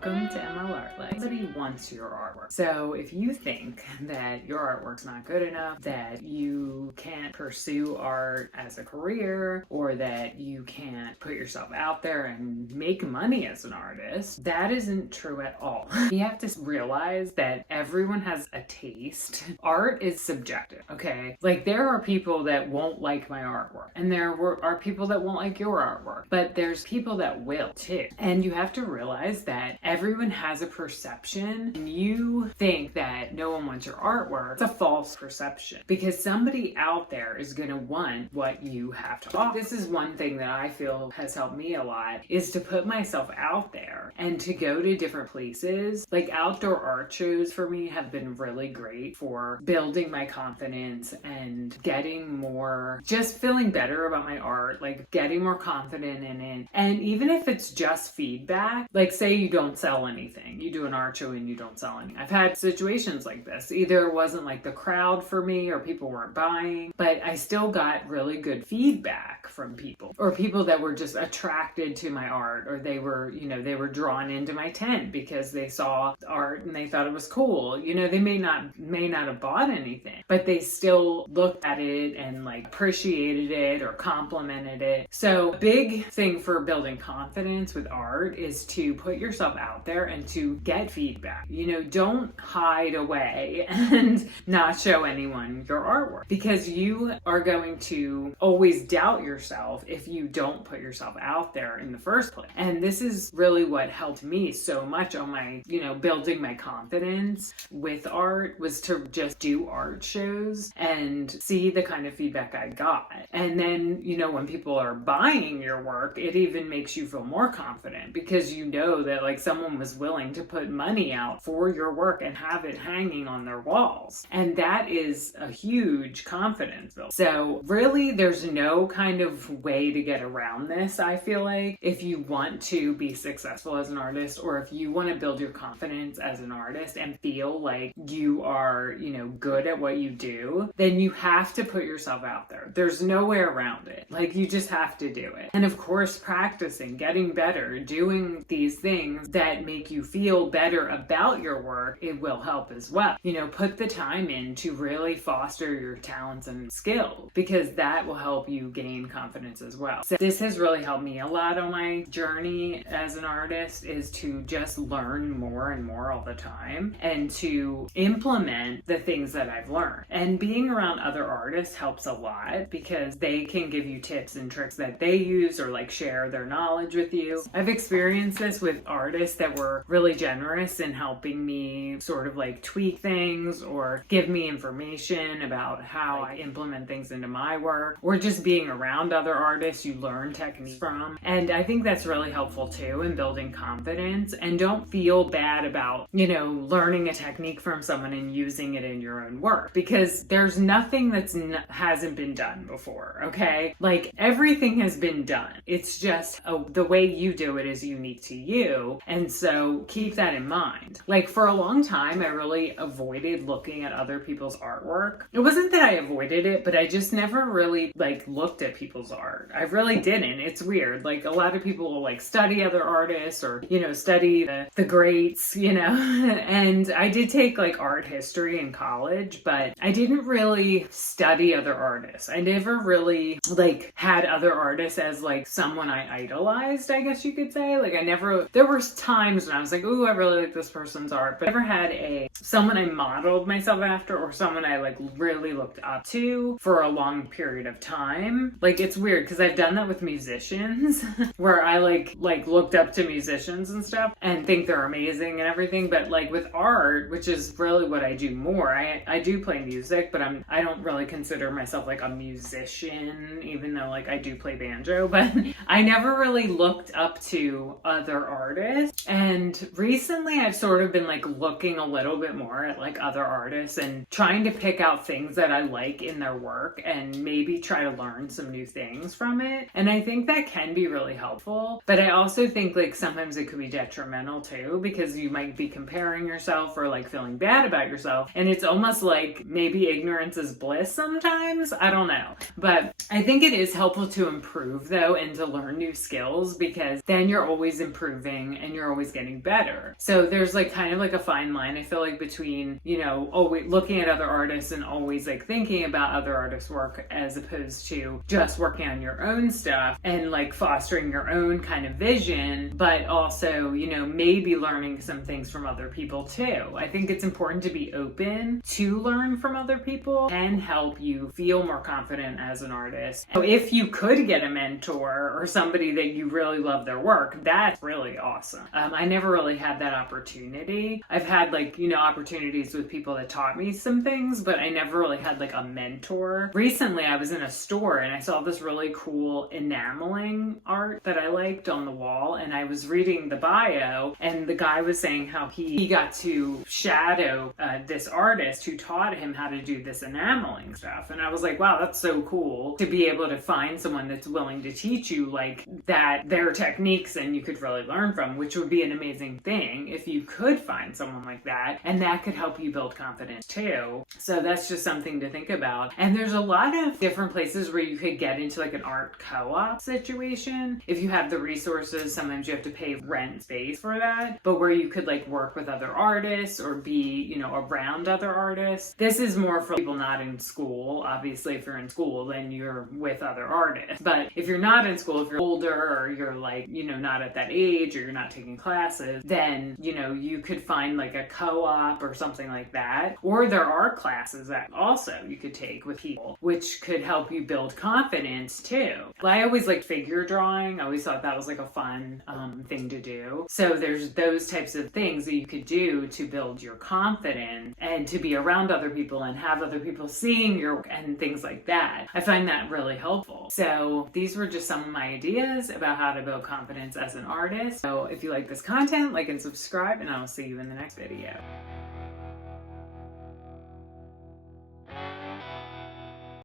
Welcome to ML Art Life. Somebody wants your artwork. So if you think that your artwork's not good enough, that you can't pursue art as a career, or that you can't put yourself out there and make money as an artist, that isn't true at all. You have to realize that everyone has a taste. Art is subjective, okay? Like there are people that won't like my artwork, and there are people that won't like your artwork, but there's people that will too. And you have to realize that everyone has a perception, and you think that no one wants your artwork. It's a false perception, because somebody out there is going to want what you have to offer. This is one thing that I feel has helped me a lot, is to put myself out there and to go to different places. Like outdoor art shows for me have been really great for building my confidence and getting more, just feeling better about my art, like getting more confident in it. And even if it's just feedback, like say you don't sell anything, you do an art show and you don't sell anything. I've had situations like this. Either it wasn't like the crowd for me, or people weren't buying, but I still got really good feedback from people, or people that were just attracted to my art, or they were, they were drawn into my tent because they saw art and they thought it was cool. They may not have bought anything, but they still looked at it and like appreciated it or complimented it. So a big thing for building confidence with art is to put yourself out there and to get feedback. Don't hide away and not show anyone your artwork, because you are going to always doubt yourself if you don't put yourself out there in the first place. And this is really what helped me so much on my, building my confidence with art, was to just do art shows and see the kind of feedback I got. And then, when people are buying your work, it even makes you feel more confident, because you know that like someone was willing to put money out for your work and have it hanging on their walls. And that is a huge confidence build. So really there's no kind of way to get around this. I feel like if you want to be successful as an artist, or if you want to build your confidence as an artist and feel like you are, good at what you do, then you have to put yourself out there. There's no way around it. Like you just have to do it. And of course, practicing, getting better, doing these things that make you feel better about your work, it will help as well. Put the time in to really foster your talents and skills, because that will help you gain confidence as well. So this has really helped me a lot on my journey as an artist, is to just learn more and more all the time and to implement the things that I've learned. And being around other artists helps a lot, because they can give you tips and tricks that they use, or like share their knowledge with you. I've experienced this with artists that were really generous in helping me sort of like tweak things or give me information about how I implement things into my work, or just being around other artists you learn techniques from. And I think that's really helpful too in building confidence. And don't feel bad about, learning a technique from someone and using it in your own work, because there's nothing that's hasn't been done before, okay? Like everything has been done. It's just the way you do it is unique to you. And so keep that in mind. Like for a long time, I really avoided looking at other people's artwork. It wasn't that I avoided it, but I just never really like looked at people's art. I really didn't. It's weird. Like a lot of people will like study other artists, or, study the greats, and I did take like art history in college, but I didn't really study other artists. I never really like had other artists as like someone I idolized, I guess you could say. Like there were times when I was like, ooh, I really like this person's art, but I never had someone I modeled myself after, or someone I like really looked up to for a long period of time. Like it's weird, because I've done that with musicians where I like looked up to musicians and stuff and think they're amazing and everything. But like with art, which is really what I do more, I do play music, but I don't really consider myself like a musician, even though like I do play banjo, but I never really looked up to other artists. And recently I've sort of been like looking a little bit more at like other artists and trying to pick out things that I like in their work and maybe try to learn some new things from it. And I think that can be really helpful, but I also think like sometimes it could be detrimental too, because you might be comparing yourself or like feeling bad about yourself, and it's almost like maybe ignorance is bliss sometimes. I don't know, but I think it is helpful to improve though, and to learn new skills, because then you're always improving and you're you're always getting better. So there's like kind of like a fine line, I feel like, between, you know, always looking at other artists and always like thinking about other artists' work as opposed to just working on your own stuff and like fostering your own kind of vision, but also, you know, maybe learning some things from other people too. I think it's important to be open to learn from other people and help you feel more confident as an artist. So if you could get a mentor or somebody that you really love their work, that's really awesome. I never really had that opportunity. I've had like, you know, opportunities with people that taught me some things, but I never really had like a mentor. Recently, I was in a store and I saw this really cool enameling art that I liked on the wall, and I was reading the bio, and the guy was saying how he got to shadow this artist who taught him how to do this enameling stuff. And I was like, wow, that's so cool to be able to find someone that's willing to teach you like that, their techniques, and you could really learn from, which would be an amazing thing if you could find someone like that, and that could help you build confidence too. So that's just something to think about. And there's a lot of different places where you could get into like an art co-op situation. If you have the resources, sometimes you have to pay rent space for that, but where you could like work with other artists or be, you know, around other artists. This is more for people not in school. Obviously, if you're in school, then you're with other artists. But if you're not in school, if you're older or you're like, you know, not at that age or you're not taking classes, then, you know, you could find like a co-op or something like that. Or there are classes that also you could take with people, which could help you build confidence too. I always liked figure drawing. I always thought that was like a fun thing to do. So there's those types of things that you could do to build your confidence and to be around other people and have other people seeing your work and things like that. I find that really helpful. So these were just some of my ideas about how to build confidence as an artist. So if you like this content, like and subscribe, and I will see you in the next video.